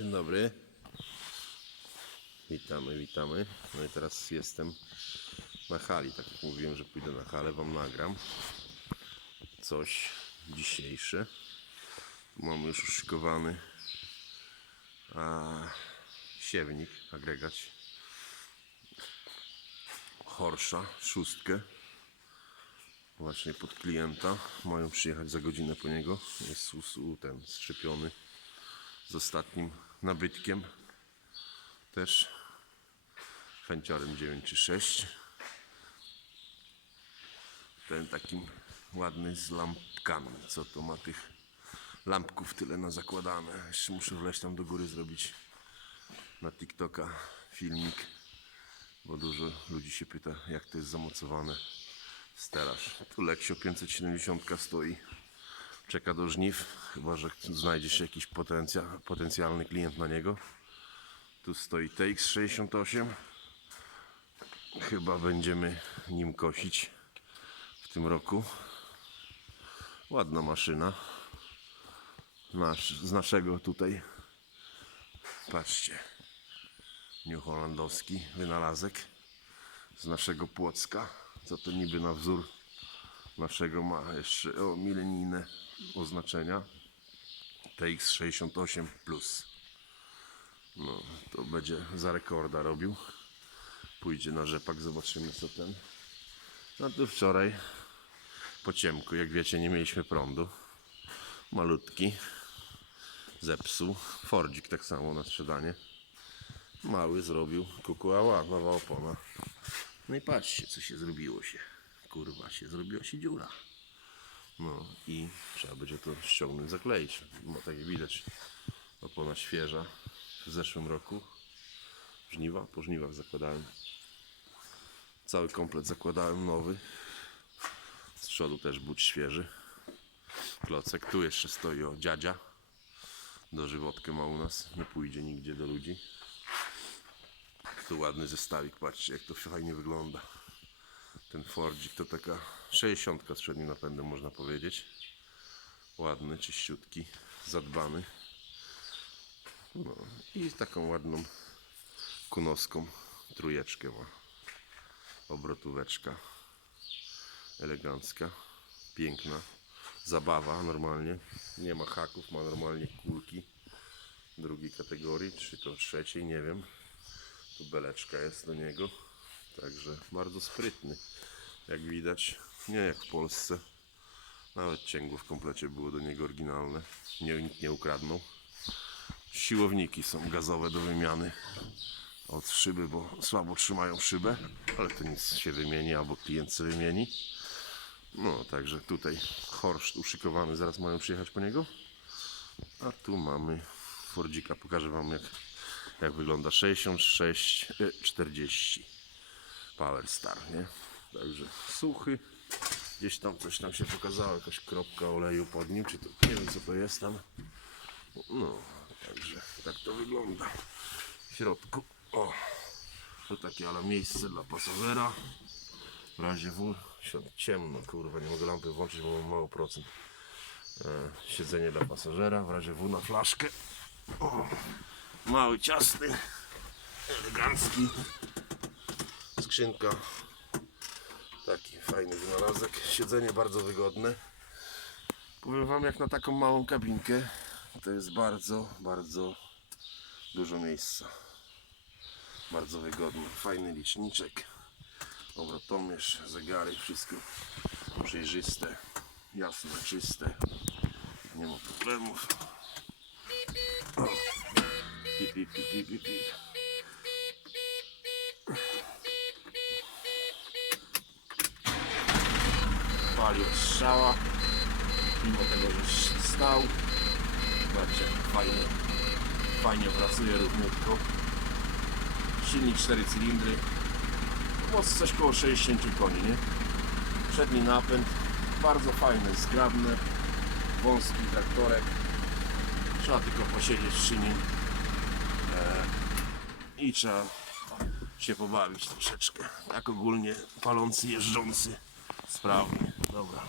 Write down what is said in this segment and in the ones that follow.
Dzień dobry. Witamy, witamy. No i teraz jestem na hali. Tak jak mówiłem, że pójdę na halę, wam nagram coś dzisiejsze. Mam już uszykowany a, siewnik, agregat Horsza, szóstkę. Właśnie pod klienta. Mają przyjechać za godzinę po niego. Jest u- u- ten szczepiony z ostatnim nabytkiem. Też chęciorem 9 czy 6. Ten takim ładny z lampkami. Co to ma tych lampków tyle na zakładane. Jeszcze muszę wleźć tam do góry zrobić na TikToka filmik. Bo dużo ludzi się pyta jak to jest zamocowane. Stelaż. Tu Leksio 570 stoi czeka do żniw, chyba że znajdzie się jakiś potencja, potencjalny klient na niego. Tu stoi TX68. Chyba będziemy nim kosić w tym roku. Ładna maszyna. Nasz, z naszego tutaj, patrzcie, New wynalazek z naszego Płocka. Co to niby na wzór naszego ma jeszcze o, milenijne oznaczenia TX68 Plus. No, to będzie za rekorda robił. Pójdzie na rzepak, zobaczymy co ten. No tu wczoraj po ciemku, jak wiecie, nie mieliśmy prądu. Malutki. Zepsuł. Fordzik tak samo na sprzedanie. Mały zrobił. Kukuała, nowa opona. No i patrzcie, co się zrobiło się. Kurwa, się zrobiła się dziura. No i trzeba będzie to ściągnąć, zakleić. No, tak jak widać, opona świeża w zeszłym roku. Żniwa, po żniwach zakładałem. Cały komplet zakładałem nowy. Z przodu też but świeży. Klocek. Tu jeszcze stoi o dziadzia. Dożywotkę ma u nas. Nie pójdzie nigdzie do ludzi. Tu ładny zestawik, patrzcie jak to fajnie wygląda. Ten Fordzik to taka 60 z przednim napędem można powiedzieć. Ładny, czyściutki, zadbany. No i taką ładną kunowską trójeczkę ma. Obrotóweczka. Elegancka, piękna. Zabawa normalnie. Nie ma haków, ma normalnie kulki drugiej kategorii, czy to trzeciej, nie wiem. Tu beleczka jest do niego. Także bardzo sprytny. Jak widać, nie jak w Polsce. Nawet cięgło w komplecie było do niego oryginalne. Nie, nikt nie ukradnął. Siłowniki są gazowe do wymiany od szyby, bo słabo trzymają szybę, ale to nic się wymieni albo klient sobie wymieni. No, także tutaj Horst uszykowany, zaraz mają przyjechać po niego. A tu mamy Fordzika, pokażę Wam jak, jak wygląda 66 e, 40 Power Star, nie? Także suchy. Gdzieś tam coś tam się pokazało, jakaś kropka oleju pod nim, czy to nie wiem co to jest tam. No, także tak to wygląda. W środku, o, to takie ale miejsce dla pasażera. W razie W, ciemno, kurwa, nie mogę lampy włączyć, bo mam mało procent. E, siedzenie dla pasażera, w razie W na flaszkę. O, mały, ciasny, elegancki. Skrzynka. Fajny wynalazek. Siedzenie bardzo wygodne. Powiem Wam, jak na taką małą kabinkę, to jest bardzo, bardzo dużo miejsca. Bardzo wygodny. Fajny liczniczek. Obrotomierz, zegary, wszystko przejrzyste, jasne, czyste. Nie ma problemów. O. Pip, pip, pip, pip, Pali od strzała. Mimo tego, że stał. Zobaczcie, fajnie, fajnie pracuje równiutko. Silnik 4 cylindry. Moc coś koło 60 koni, nie? Przedni napęd. Bardzo fajny, zgrabny. Wąski traktorek. Trzeba tylko posiedzieć przy nim. E, I trzeba się pobawić troszeczkę. Tak ogólnie palący, jeżdżący, sprawny. Dobra,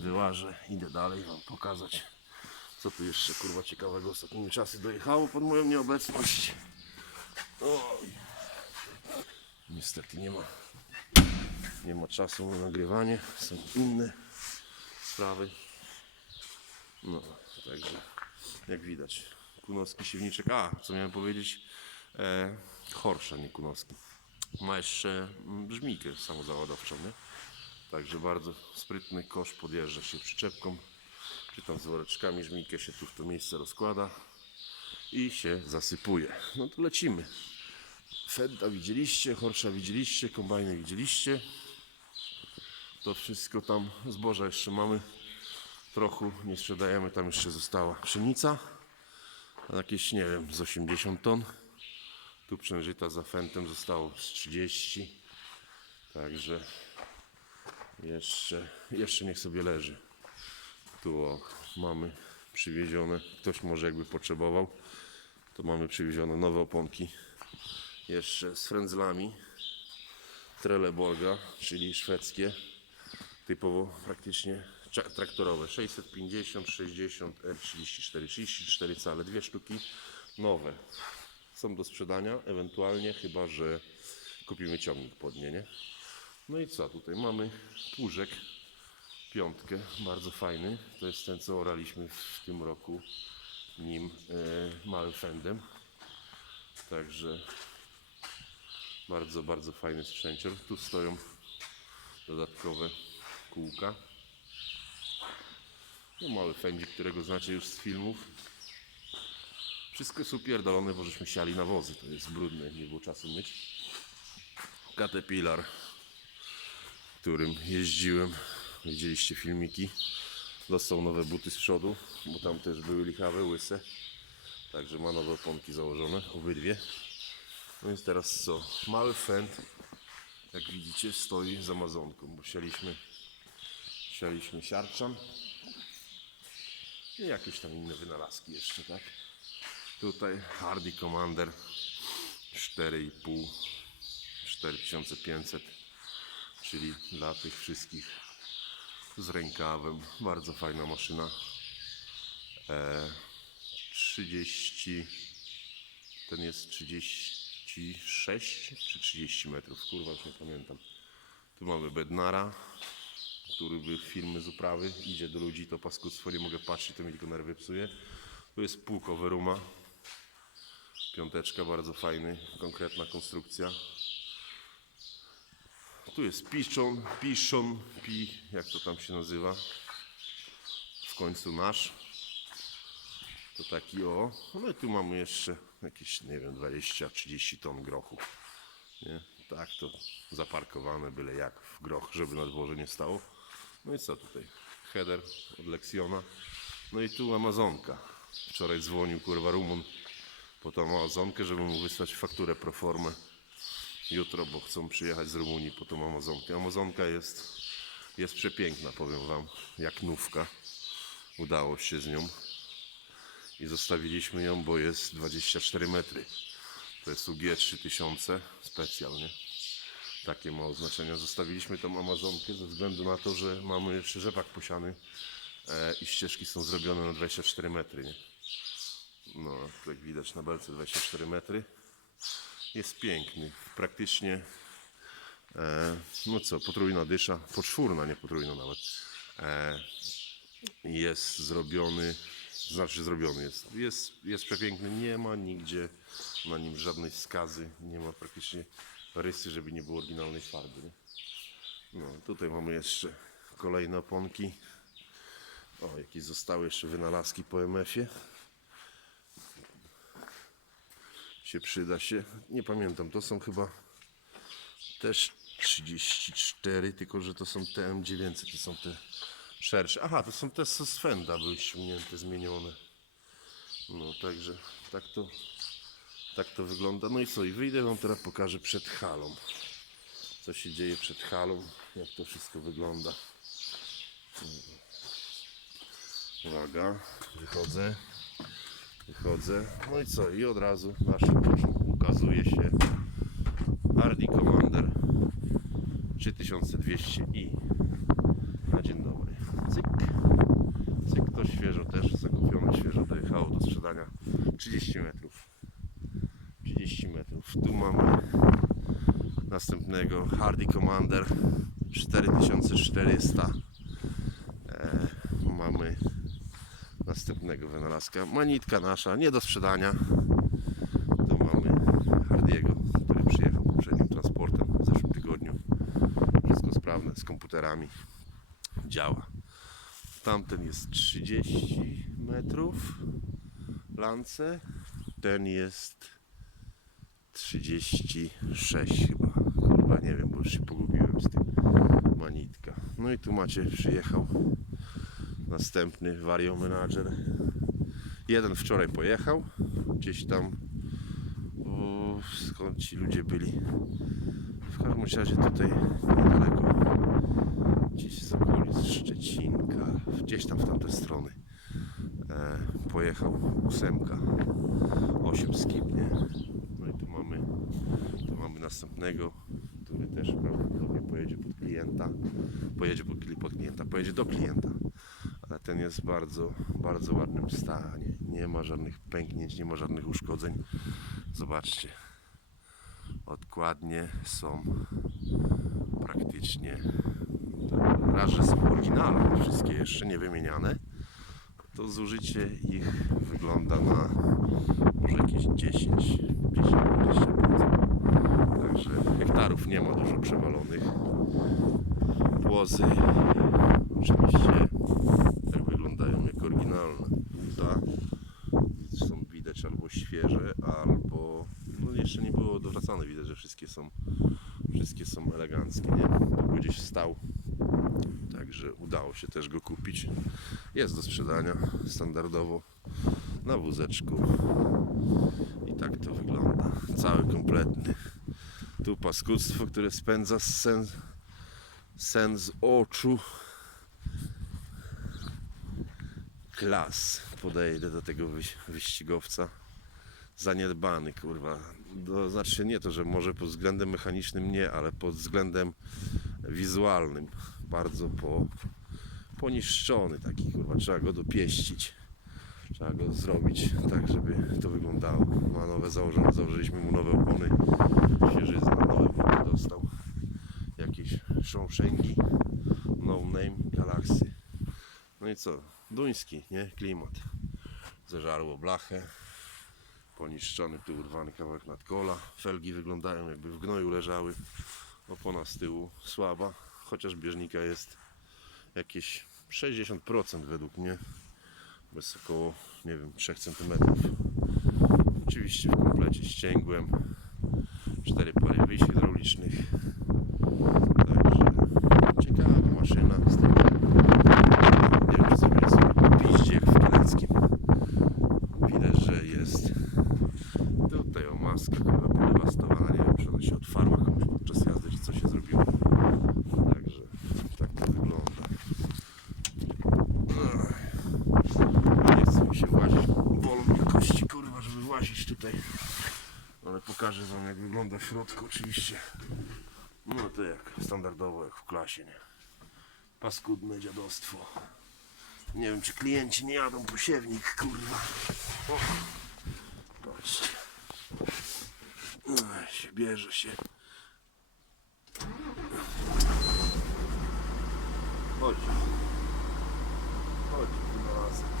wyłażę, idę dalej Wam pokazać Co tu jeszcze kurwa ciekawego ostatnimi czasy dojechało pod moją nieobecność? Oj. Niestety nie ma nie ma czasu na nagrywanie, są inne sprawy. No, także jak widać, Kunowski siewniczek. A, co miałem powiedzieć? E, Horsza, nie Kunowski. Ma jeszcze mm, brzmikę samozaładowczą, nie? Także bardzo sprytny kosz podjeżdża się przyczepką, czy tam z woreczkami żmikę się tu w to miejsce rozkłada i się zasypuje. No to lecimy. Fedda widzieliście, Horsza widzieliście, kombajny widzieliście. To wszystko tam zboża jeszcze mamy. Trochę nie sprzedajemy, tam jeszcze została pszenica. Jakieś, nie wiem, z 80 ton. Tu przężyta za fętem zostało z 30. Także jeszcze, jeszcze niech sobie leży. Tu o, mamy przywiezione, ktoś może jakby potrzebował, to mamy przywiezione nowe oponki. Jeszcze z frędzlami. Trelleborga, czyli szwedzkie. Typowo praktycznie traktorowe. 650, 60, R34, 34 cale, dwie sztuki nowe. Są do sprzedania, ewentualnie chyba, że kupimy ciągnik pod nie, nie? No i co, tutaj mamy płużek, piątkę, bardzo fajny. To jest ten, co oraliśmy w tym roku nim e, małym fendem. Także bardzo, bardzo fajny sprzęcior. Tu stoją dodatkowe kółka. No mały fendzik, którego znacie już z filmów. Wszystko jest upierdolone, bo żeśmy siali nawozy. To jest brudne, nie było czasu myć. Caterpillar, którym jeździłem. Widzieliście filmiki. Dostał nowe buty z przodu, bo tam też były lichawe, łyse. Także ma nowe oponki założone, obydwie. No więc teraz co? Mały fend, jak widzicie, stoi z Amazonką, bo sialiśmy, sialiśmy siarczan i jakieś tam inne wynalazki jeszcze, tak? Tutaj Hardy Commander 4,5 4500 czyli dla tych wszystkich z rękawem. Bardzo fajna maszyna. E, 30 ten jest 36 czy 30 metrów, kurwa już nie pamiętam. Tu mamy Bednara, który by filmy z uprawy idzie do ludzi, to paskudztwo nie mogę patrzeć, to mi tylko nerwy psuje. Tu jest pół coveruma. Piąteczka, bardzo fajny, konkretna konstrukcja. Tu jest piszczon, piszczon, pi, jak to tam się nazywa. W końcu nasz. To taki o. No i tu mamy jeszcze jakieś, nie wiem, 20-30 ton grochu. Nie? Tak to zaparkowane byle jak w groch, żeby na dworze nie stało. No i co tutaj? Header od Lexiona. No i tu Amazonka. Wczoraj dzwonił kurwa Rumun po tą Amazonkę, żeby mu wysłać fakturę pro formę jutro, bo chcą przyjechać z Rumunii po tą Amazonkę. Amazonka jest, jest przepiękna, powiem wam, jak nówka. Udało się z nią i zostawiliśmy ją, bo jest 24 metry. To jest UG 3000 specjalnie. Takie ma oznaczenia. Zostawiliśmy tą Amazonkę ze względu na to, że mamy jeszcze rzepak posiany e, i ścieżki są zrobione na 24 metry. Nie? No, jak widać na belce 24 metry. Jest piękny. Praktycznie e, no co, potrójna dysza, poczwórna, nie potrójna nawet. E, jest zrobiony, znaczy zrobiony jest, jest, jest przepiękny, nie ma nigdzie na nim żadnej skazy, nie ma praktycznie rysy, żeby nie było oryginalnej farby. Nie? No, tutaj mamy jeszcze kolejne oponki. O, jakieś zostały jeszcze wynalazki po MF-ie. Się przyda się. Nie pamiętam, to są chyba też 34, tylko że to są TM900, to są te szersze. Aha, to są te z Fenda były ściągnięte, zmienione. No, także tak to, tak to wygląda. No i co, i wyjdę wam teraz pokażę przed halą. Co się dzieje przed halą, jak to wszystko wygląda. Uwaga, wychodzę. Wychodzę. No i co? I od razu naszym oczom ukazuje się Hardy Commander 3200i. Na dzień dobry. Cyk. Cyk, to świeżo też, zakupione świeżo dojechało do sprzedania 30 metrów. 30 metrów. Tu mamy następnego Hardy Commander 4400. E, mamy następnego wynalazka. Manitka nasza, nie do sprzedania. Tu mamy Hardiego, który przyjechał poprzednim transportem w zeszłym tygodniu. Wszystko sprawne z komputerami. Działa. Tamten jest 30 metrów lance. Ten jest 36 chyba. Kurwa nie wiem, bo już się pogubiłem z tym. Manitka. No i tu macie, przyjechał następny Vario Manager. Jeden wczoraj pojechał, gdzieś tam o, skąd ci ludzie byli. W każdym razie tutaj niedaleko, gdzieś z okolic Szczecinka, gdzieś tam w tamte strony e, pojechał ósemka, 8 skipnie. No i tu mamy, tu mamy następnego, który też prawdopodobnie pojedzie pod klienta, pojedzie pod, pod klienta, pojedzie do klienta ten jest w bardzo, bardzo ładnym stanie. Nie ma żadnych pęknięć, nie ma żadnych uszkodzeń. Zobaczcie. Odkładnie są praktycznie raz, że są oryginalne, wszystkie jeszcze nie wymieniane. To zużycie ich wygląda na może jakieś 10, 10-20%. Także hektarów nie ma dużo przewalonych. Płozy oczywiście tak wyglądają jak oryginalne. Uda są widać albo świeże, albo no jeszcze nie było dowracane. Widać, że wszystkie są wszystkie są eleganckie, nie? Gdzieś stał. Także udało się też go kupić. Jest do sprzedania standardowo na wózeczku. I tak to wygląda. Cały kompletny. Tu paskudztwo, które spędza sen, sen z oczu. Klas. Podejdę do tego wyś- wyścigowca. Zaniedbany, kurwa. To znaczy nie to, że może pod względem mechanicznym nie, ale pod względem wizualnym. Bardzo po, poniszczony taki, kurwa. Trzeba go dopieścić. Trzeba go zrobić tak, żeby to wyglądało. Ma nowe założone, założyliśmy mu nowe opony. Świeżyzna, nowe buty dostał. Jakieś sząszęgi. No name Galaxy. No i co? Duński, nie? Klimat. Zeżarło blachę. Poniszczony tu urwany kawałek nadkola. Felgi wyglądają jakby w gnoju leżały. Opona z tyłu słaba. Chociaż bieżnika jest jakieś 60% według mnie. Bez około, nie wiem, 3 cm. Oczywiście w komplecie ścięgłem. Cztery pary wyjść hydraulicznych. Także ciekawa maszyna z tym nie wiem, czy sobie jest piździe jak w Kieleckim. Widać, że jest. Tutaj o maska chyba podewastowana. Nie wiem, czy ona się otwarła komuś podczas jazdy, czy co się zrobiło. Także tak to wygląda. Ech. Nie chce mi się włazić. Bolą mnie kości, kurwa, żeby włazić tutaj. Ale pokażę wam jak wygląda w środku oczywiście. No to jak standardowo, jak w klasie, nie? Paskudne dziadostwo. Nie wiem, czy klienci nie jadą po siewnik, kurwa. O, patrzcie. Ech, się bierze się. Chodź. Chodź, wynalazek.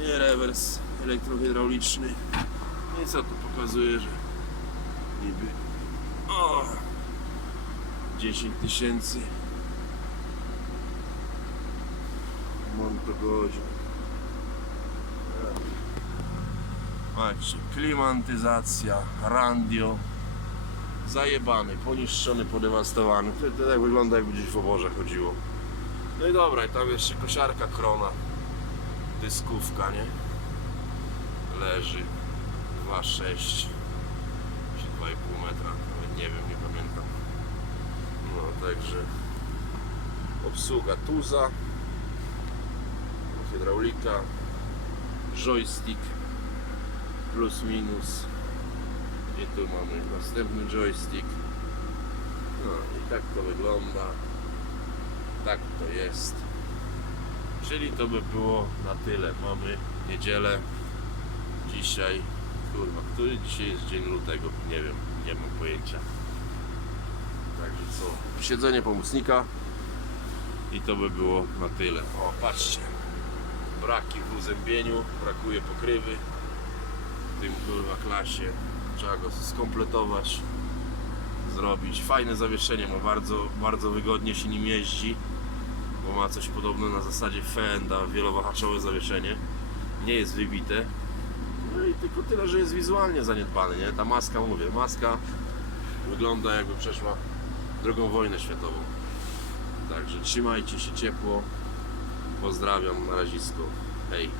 Nie rewers elektrohydrauliczny. No I co tu pokazuje, że niby o, 10 tysięcy montogodzin. Macie, klimatyzacja, randio, zajebany, poniszczony, podewastowany. To, to tak wygląda jakby gdzieś w oborze chodziło. No i dobra, i tam jeszcze kosiarka krona, dyskówka, nie? Leży 2,6 czy 2,5 metra, nawet nie wiem, nie pamiętam. No także obsługa tuza, hydraulika, joystick plus minus i tu mamy następny joystick No i tak to wygląda. Tak to jest. Czyli to by było na tyle. Mamy niedzielę. Dzisiaj. Kurwa, który dzisiaj jest dzień lutego? Nie wiem, nie mam pojęcia. Także co? Siedzenie pomocnika. I to by było na tyle. O, patrzcie. Braki w uzębieniu, brakuje pokrywy. W tym kurwa klasie. Trzeba go skompletować zrobić. Fajne zawieszenie, ma bardzo, bardzo wygodnie się nim jeździ, bo ma coś podobne na zasadzie Fenda, wielowahaczowe zawieszenie. Nie jest wybite. No i tylko tyle, że jest wizualnie zaniedbany, nie? Ta maska, mówię, maska wygląda jakby przeszła drugą wojnę światową. Także trzymajcie się ciepło. Pozdrawiam na razisko. Hej.